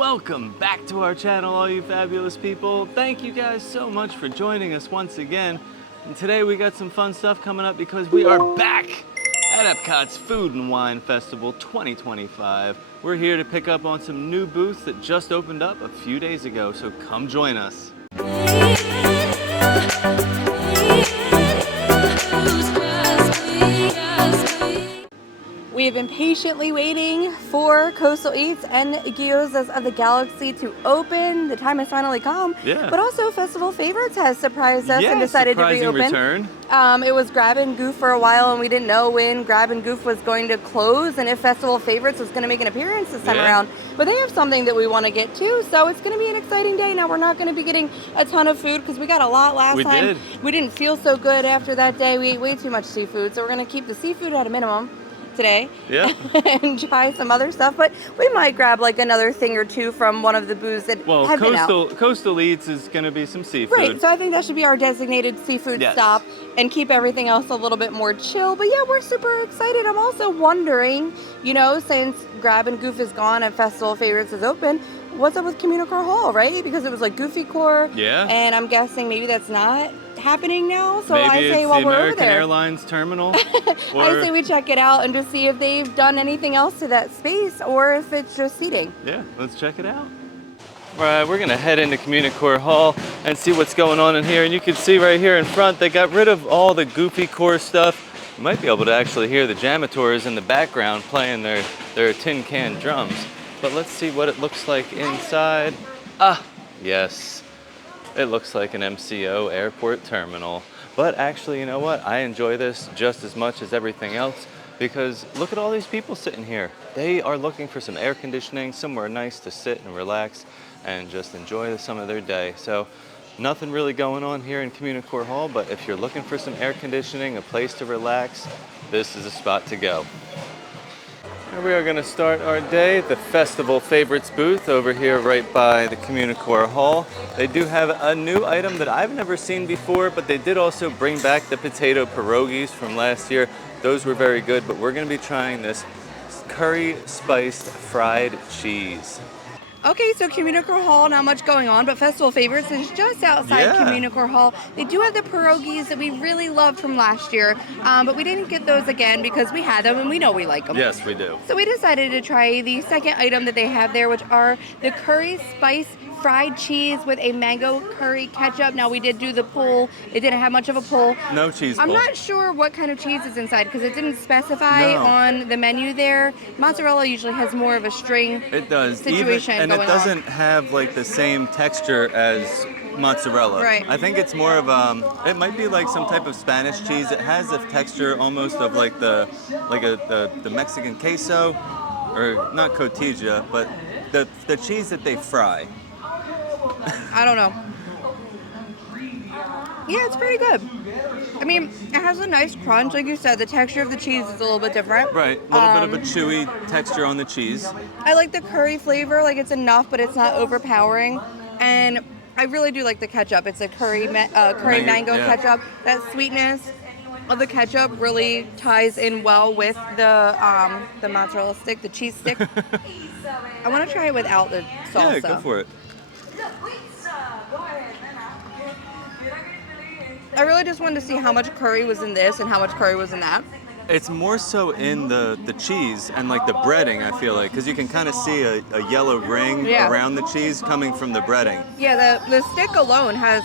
Welcome back to our channel, all you fabulous people. Thank you guys so much for joining us once again. And today we got some fun stuff coming up because we are back at EPCOT's Food and Wine Festival 2025. We're here to pick up on some new booths that just opened up a few days ago, so come join us. We have been patiently waiting for Coastal Eats and Gyozas of the Galaxy to open. The time has finally come. Yeah. But also Festival Favorites has surprised us and decided to reopen. Return. It was Grab and Goof for a while, and we didn't know when Grab and Goof was going to close and if Festival Favorites was going to make an appearance this time around. But they have something that we want to get to, so it's going to be an exciting day. Now, we're not going to be getting a ton of food because we got a lot last time. We didn't feel so good after that day. We ate way too much seafood, so we're going to keep the seafood at a minimum today, and try some other stuff, but we might grab like another thing or two from one of the booths that have been out. Coastal Eats is going to be some seafood. Right, so I think that should be our designated seafood stop and keep everything else a little bit more chill. But yeah, we're super excited. I'm also wondering, you know, since Grab and Goof is gone and Festival Favorites is open, what's up with Communicore Hall, right? Because it was like Goofy Core, and I'm guessing maybe that's not happening now. So maybe I say it's while the we're American over there, Airlines terminal. I say we check it out and just see if they've done anything else to that space or if it's just seating. Yeah, let's check it out. All right, we're gonna head into Communicore Hall and see what's going on in here. And you can see right here in front, they got rid of all the Goofy Core stuff. You might be able to actually hear the Jamators in the background playing their tin can drums. But let's see what it looks like inside. Ah, yes. It looks like an MCO airport terminal. But actually, you know what? I enjoy this just as much as everything else because look at all these people sitting here. They are looking for some air conditioning, somewhere nice to sit and relax and just enjoy some of their day. So nothing really going on here in Communicore Hall, but if you're looking for some air conditioning, a place to relax, this is a spot to go. Here we are going to start our day at the Festival Favorites booth over here right by the Communicore Hall. They do have a new item that I've never seen before, but they did also bring back the potato pierogies from last year. Those were very good, but we're going to be trying this curry spiced fried cheese. Okay, so Communicore Hall, not much going on, but Festival Favorites is just outside Communicore Hall. They do have the pierogies that we really loved from last year, but we didn't get those again because we had them and we know we like them. Yes, we do. So we decided to try the second item that they have there, which are the curry spice fried cheese with a mango curry ketchup. Now, we did do the pull. It didn't have much of a pull. No cheese pull. I'm not sure what kind of cheese is inside because it didn't specify on the menu there. Mozzarella usually has more of a string situation and it doesn't have like the same texture as mozzarella. Right. I think it's more of it might be like some type of Spanish cheese. It has a texture almost of like the Mexican queso, or not cotija, but the cheese that they fry. I don't know. Yeah, it's pretty good. I mean, it has a nice crunch. Like you said, the texture of the cheese is a little bit different. Right, a little bit of a chewy texture on the cheese. I like the curry flavor. Like, it's enough, but it's not overpowering. And I really do like the ketchup. It's a curry mango ketchup. That sweetness of the ketchup really ties in well with the mozzarella stick, the cheese stick. I want to try it without the salsa. Yeah, go for it. I really just wanted to see how much curry was in this and how much curry was in that. It's more so in the cheese and like the breading, I feel like, because you can kind of see a yellow ring around the cheese coming from the breading. Yeah, the stick alone has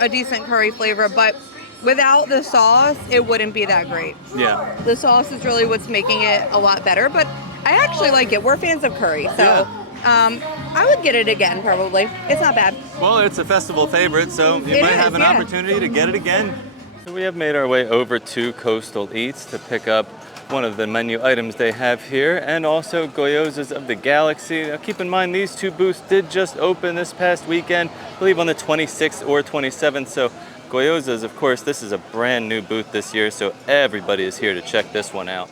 a decent curry flavor, but without the sauce, it wouldn't be that great. Yeah. The sauce is really what's making it a lot better, but I actually like it. We're fans of curry, so I would get it again, probably. It's not bad. Well, it's a festival favorite, so you might have an opportunity to get it again. So we have made our way over to Coastal Eats to pick up one of the menu items they have here, and also Gyozas of the Galaxy. Now, keep in mind, these two booths did just open this past weekend, I believe on the 26th or 27th, so Gyozas, of course, this is a brand new booth this year, so everybody is here to check this one out.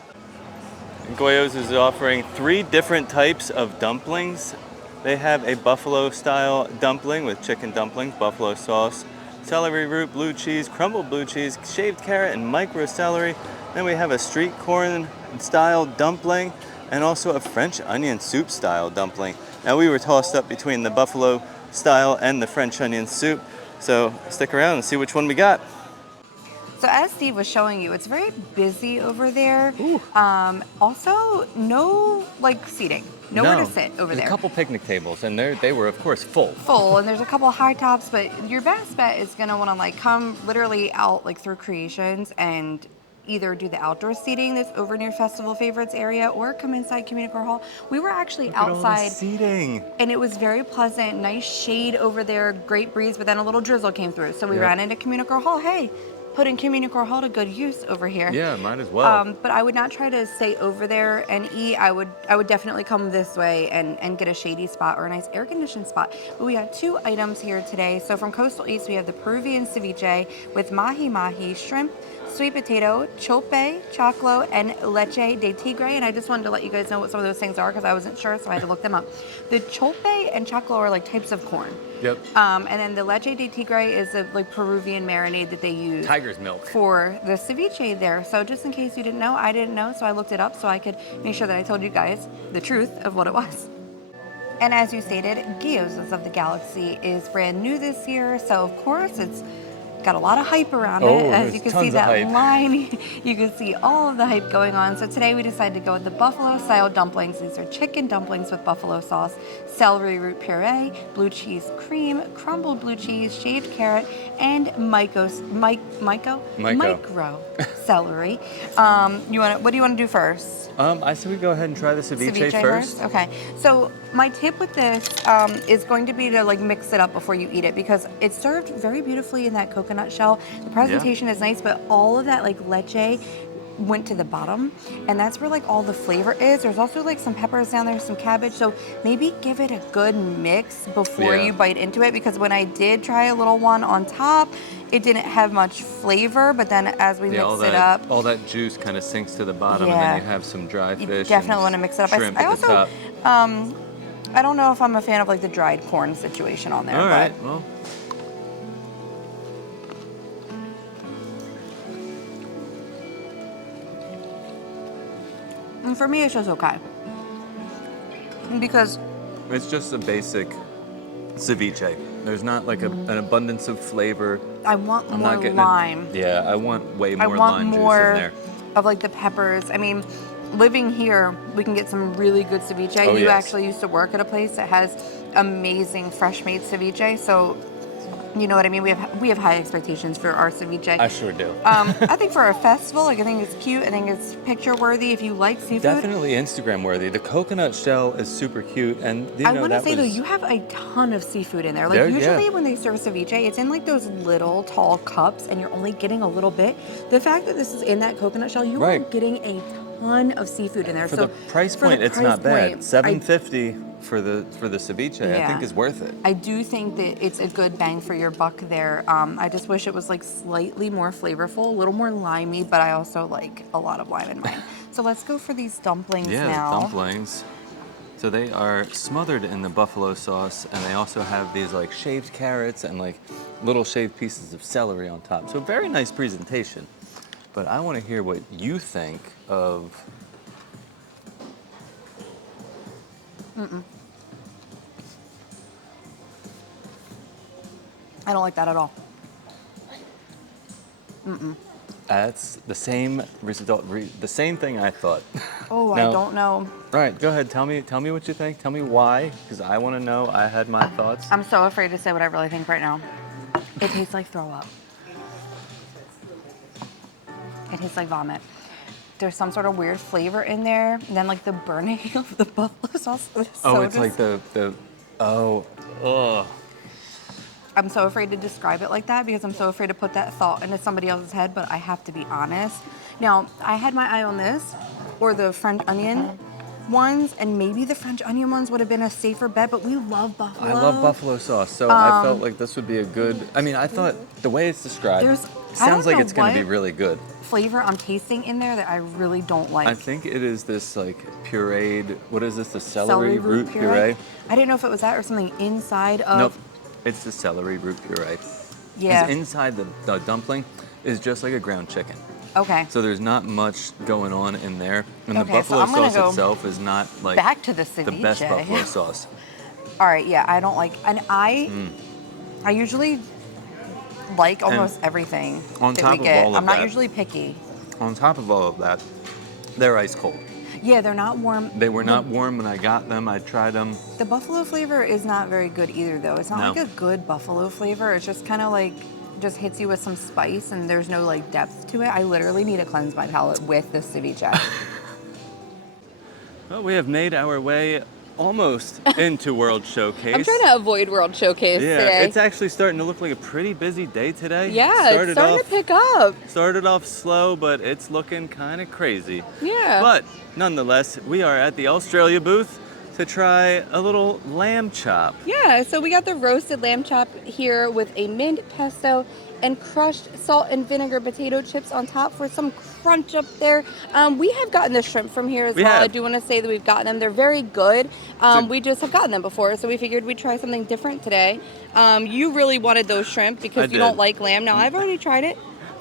Gyozas is offering 3 different types of dumplings. They have a buffalo style dumpling with chicken dumplings, buffalo sauce, celery root, blue cheese, crumbled blue cheese, shaved carrot, and micro celery. Then we have a street corn style dumpling and also a French onion soup style dumpling. Now we were tossed up between the buffalo style and the French onion soup. So stick around and see which one we got. So as Steve was showing you, it's very busy over there. Ooh. Also, no like seating, nowhere to sit over There's there. a couple picnic tables, and they were of course full. Full, and there's a couple high tops, but your best bet is gonna want to like come literally out like through Creations and either do the outdoor seating that's over near Festival Favorites area or come inside Community Core Hall. We were actually Look at all the outside seating. and it was very pleasant, nice shade over there, great breeze, but then a little drizzle came through. So we Yep. ran into Community Core Hall. Hey, putting Community Core Hall to good use over here. Yeah, might as well. But I would not try to stay over there and eat. I would definitely come this way and get a shady spot or a nice air conditioned spot. But we got 2 items here today. So from Coastal East, we have the Peruvian ceviche with mahi-mahi, shrimp, sweet potato, chulpe, choclo, and leche de tigre. And I just wanted to let you guys know what some of those things are because I wasn't sure, so I had to look them up. The chulpe and choclo are like types of corn. Yep. And then the leche de tigre is a like Peruvian marinade that they use Tiger's milk. for the ceviche there. So just in case you didn't know, I didn't know, so I looked it up so I could make sure that I told you guys the truth of what it was. And as you stated, Gyozas of the Galaxy is brand new this year, so of course it's got a lot of hype around it. As you can see that line, you can see all of the hype going on. So today we decided to go with the buffalo style dumplings. These are chicken dumplings with buffalo sauce, celery root puree, blue cheese cream, crumbled blue cheese, shaved carrot, and micro celery. What do you want to do first? I say we go ahead and try the ceviche first. Okay. So my tip with this is going to be to like mix it up before you eat it because it's served very beautifully in that coconut shell. The presentation is nice, but all of that like leche went to the bottom, and that's where like all the flavor is. There's also like some peppers down there, some cabbage, so maybe give it a good mix before you bite into it, because when I did try a little one on top, it didn't have much flavor, but then as we mix it up, all that juice kind of sinks to the bottom, and then you have some dry fish. You definitely want to mix it up. Shrimp I at the also, top. I don't know if I'm a fan of like the dried corn situation on there. All right, well. And for me, it's just okay. Because it's just a basic ceviche. There's not like an abundance of flavor. I want more lime. Yeah, I want way more lime juice in there. Of like the peppers. I mean, living here, we can get some really good ceviche. You actually used to work at a place that has amazing fresh made ceviche, so you know what I mean? We have high expectations for our ceviche. I sure do. I think for a festival, like, I think it's cute. I think it's picture worthy if you like seafood. Definitely Instagram worthy. The coconut shell is super cute, and I want to say though, you have a ton of seafood in there. Like usually when they serve ceviche, it's in like those little tall cups, and you're only getting a little bit. The fact that this is in that coconut shell, you are getting a ton of seafood in there. For the price point, it's not bad. $7.50 for the ceviche, I think is worth it. I do think that it's a good bang for your buck there. I just wish it was like slightly more flavorful, a little more limey, but I also like a lot of lime in mine. So let's go for these dumplings now. Yeah, dumplings. So they are smothered in the buffalo sauce, and they also have these like shaved carrots and like little shaved pieces of celery on top. So very nice presentation. But I want to hear what you think of. I don't like that at all. That's the same result, the same thing I thought. Oh, Now, I don't know. All right, go ahead. Tell me what you think. Tell me why, because I want to know. I had my thoughts. I'm so afraid to say what I really think right now. It tastes like throw up. It tastes like vomit. There's some sort of weird flavor in there, and then like the burning of the buffalo sauce. Like the ugh. I'm so afraid to describe it like that because I'm so afraid to put that thought into somebody else's head, but I have to be honest. Now, I had my eye on this, or the French onion ones, and maybe the French onion ones would have been a safer bet, but we love buffalo. I love buffalo sauce, so I felt like this would be a good, I thought the way it's described sounds like it's going to be really good. Flavor I'm tasting in there that I really don't like. I think it is this like pureed, what is this, the celery root puree? I didn't know if it was that or something inside of... Nope, it's the celery root puree. Yeah. Because inside the dumpling is just like a ground chicken. Okay. So there's not much going on in there. And the Okay, buffalo so I'm gonna sauce go itself is not like back to the ceviche. the best buffalo sauce. All right, yeah, I don't like, and I usually like almost everything on that top we of get. all of I'm not that- usually picky. On top of all of that, they're ice cold. Yeah, they're not warm. They were not warm when I got them. I tried them. The buffalo flavor is not very good either, though. It's not No. like a good buffalo flavor. It's just kind of like, just hits you with some spice and there's no like depth to it. I literally need to cleanse my palate with the ceviche. Well, we have made our way almost into World Showcase. I'm trying to avoid World Showcase today. It's actually starting to look like a pretty busy day today. Yeah, it's starting to pick up. Started off slow, but it's looking kind of crazy. Yeah. But nonetheless, we are at the Australia booth to try a little lamb chop. Yeah, so we got the roasted lamb chop here with a mint pesto and crushed salt and vinegar potato chips on top for some crunch up there. We have gotten the shrimp from here as well. I do want to say that we've gotten them. They're very good. We just have gotten them before, so we figured we'd try something different today. You really wanted those shrimp because you don't like lamb. Now, I've already tried it.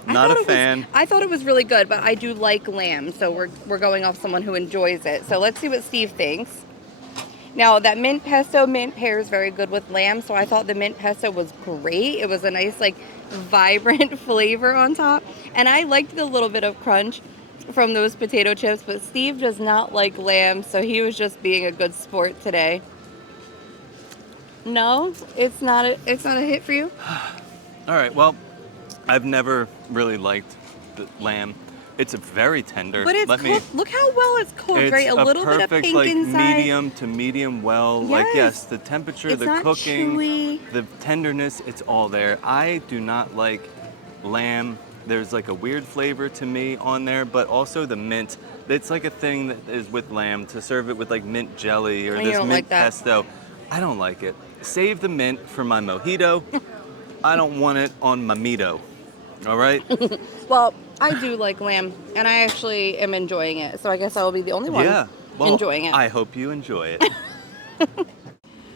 Not a fan. I thought it was really good, but I do like lamb, so we're going off someone who enjoys it. So let's see what Steve thinks. Now, that mint pesto, mint pairs very good with lamb, so I thought the mint pesto was great. It was a nice, like, vibrant flavor on top, and I liked the little bit of crunch from those potato chips, but Steve does not like lamb, so he was just being a good sport today. No, it's not a hit for you? All right, well, I've never really liked the lamb. It's very tender. But it's cooked. Look how well it's cooked, right? A little bit of pink like, inside. Medium to medium well. Yes. Like, yes, the temperature, It's the not cooking, chewy. the tenderness, it's all there. I do not like lamb. There's like a weird flavor to me on there, but also the mint. It's like a thing that is with lamb, to serve it with like mint jelly or And you this don't mint like that. pesto. I don't like it. Save the mint for my mojito. I don't want it on my meato. All right? Well, I do like lamb, and I actually am enjoying it. So I guess I will be the only one enjoying it. I hope you enjoy it.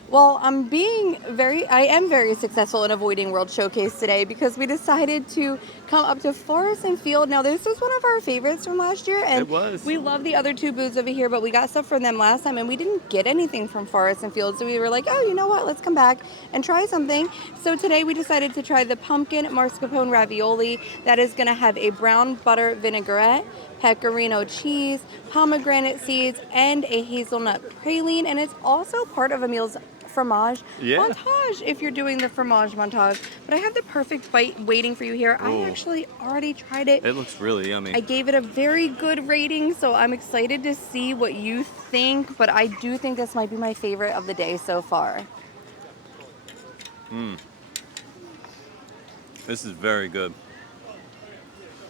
Well, I am very successful in avoiding World Showcase today because we decided to come up to Forest and Field. Now, this was one of our favorites from last year, and It was. we love the other two booths over here, but we got stuff from them last time, and we didn't get anything from Forest and Field, so we were like, oh, you know what? Let's come back and try something. So today we decided to try the pumpkin mascarpone ravioli. That is going to have a brown butter vinaigrette, pecorino cheese, pomegranate seeds, and a hazelnut praline, and it's also part of Emil's fromage montage if you're doing the fromage montage. But I have the perfect bite waiting for you here. Ooh. I actually already tried it. It looks really yummy. I gave it a very good rating, so I'm excited to see what you think, but I do think this might be my favorite of the day so far. This is very good.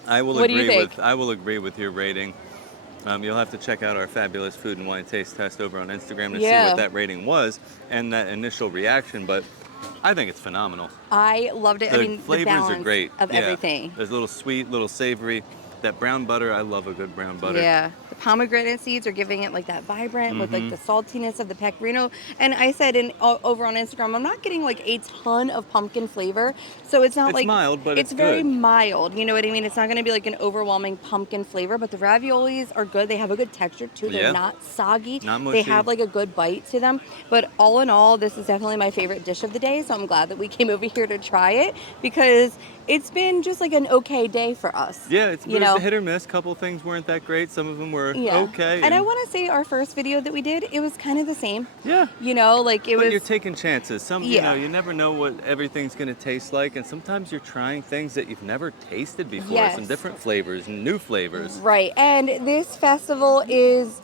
I will What do you think? I will agree with your rating. You'll have to check out our fabulous food and wine taste test over on Instagram to see what that rating was and that initial reaction, but I think it's phenomenal. I loved it. The flavors the balance are great. of everything. There's a little sweet, little savory. That brown butter, I love a good brown butter. Yeah, the pomegranate seeds are giving it like that vibrant with like the saltiness of the pecorino. And I said over on Instagram, I'm not getting like a ton of pumpkin flavor, so it's not It's like mild, but it's very good. mild. You know what I mean? It's not going to be like an overwhelming pumpkin flavor, but the raviolis are good. They have a good texture too. They're not soggy. Not They mushy. have like a good bite to them. But all in all, this is definitely my favorite dish of the day. So I'm glad that we came over here to try it because it's been just like an okay day for us. Yeah, it's you a know? hit or miss. Couple things weren't that great. Some of them were okay. And I want to say our first video that we did, it was kind of the same. Yeah. You know, like it But was. you're taking chances. You know, you never know what everything's going to taste like, and sometimes you're trying things that you've never tasted before. Yes. Some different flavors, new flavors. Right. And this festival is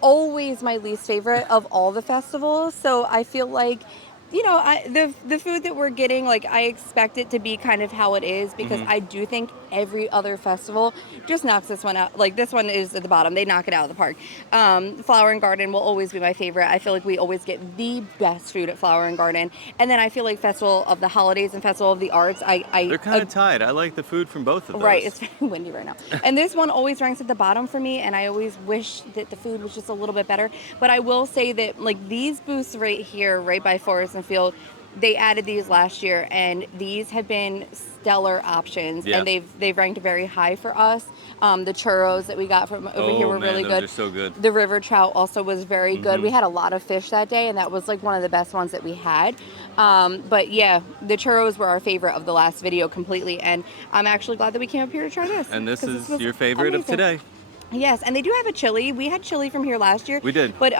always my least favorite of all the festivals. So I feel like, you know, the food that we're getting, like, I expect it to be kind of how it is because I do think every other festival just knocks this one out. Like, this one is at the bottom. They knock it out of the park. Flower and Garden will always be my favorite. I feel like we always get the best food at Flower and Garden. And then I feel like Festival of the Holidays and Festival of the Arts, They're kind of tied. I like the food from both of those. Right, it's very windy right now. And this one always ranks at the bottom for me, and I always wish that the food was just a little bit better. But I will say that, like, these booths right here, right by Forest and Field, they added these last year, and these have been stellar options, Yeah. and they've ranked very high for us. The churros that we got from over here were really good. Those are so good. The river trout also was very good. We had a lot of fish that day, and that was like one of the best ones that we had. But yeah, the churros were our favorite of the last video completely, and I'm actually glad that we came up here to try this. And this is was your favorite amazing. of today. Yes, and they do have a chili. We had chili from here last year. We did. But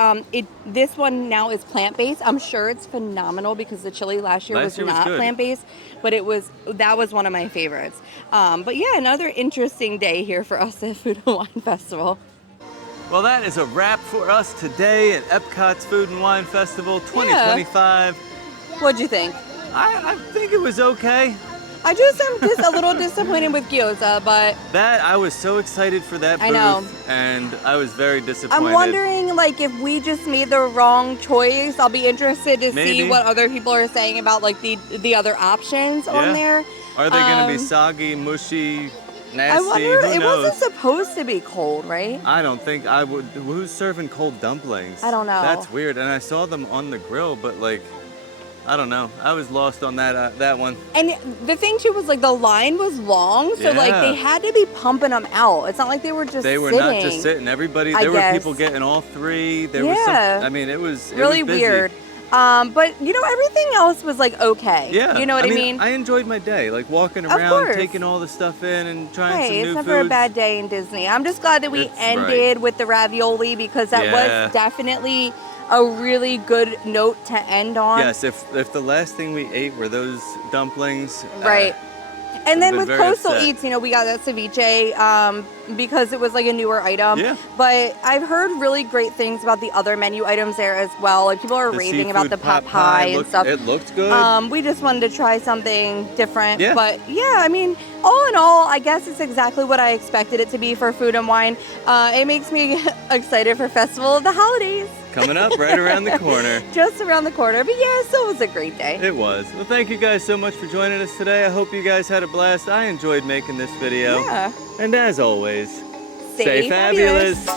this one now is plant-based. I'm sure it's phenomenal because the chili last year was not plant-based, but that was one of my favorites. But yeah, another interesting day here for us at Food and Wine Festival. Well, that is a wrap for us today at EPCOT's Food and Wine Festival 2025. What'd you think? I think it was okay. I just am just a little disappointed with gyoza, but I was so excited for that booth, I know. And I was very disappointed. I'm wondering, like, if we just made the wrong choice. I'll be interested to see what other people are saying about like the other options on there. Are they going to be soggy, mushy, nasty? I wonder. Who It knows? wasn't supposed to be cold, right? I don't think I would. Who's serving cold dumplings? I don't know. That's weird. And I saw them on the grill, but like, I don't know. I was lost on that one. And the thing too was like the line was long, so like they had to be pumping them out. It's not like they were just They were sitting. not just sitting. Everybody, there were people getting all three. There was some, I mean, it was really busy. weird. But you know, everything else was like okay. Yeah. You know what I mean? I enjoyed my day, like walking around, taking all the stuff in and trying some new foods. It's never a bad day in Disney. I'm just glad that we ended with the ravioli because that was definitely a really good note to end on. Yes, if the last thing we ate were those dumplings. Right. And then with Coastal upset. Eats, you know, we got that ceviche because it was like a newer item. Yeah. But I've heard really great things about the other menu items there as well. Like people are raving about the pot pie and stuff. It looked good. We just wanted to try something different. Yeah. But yeah, I mean, all in all, I guess it's exactly what I expected it to be for Food and Wine. It makes me excited for Festival of the Holidays. Coming up right around the corner. Just around the corner. But yeah, so it was a great day. It was. Well, thank you guys so much for joining us today. I hope you guys had a blast. I enjoyed making this video. Yeah. And as always, stay fabulous.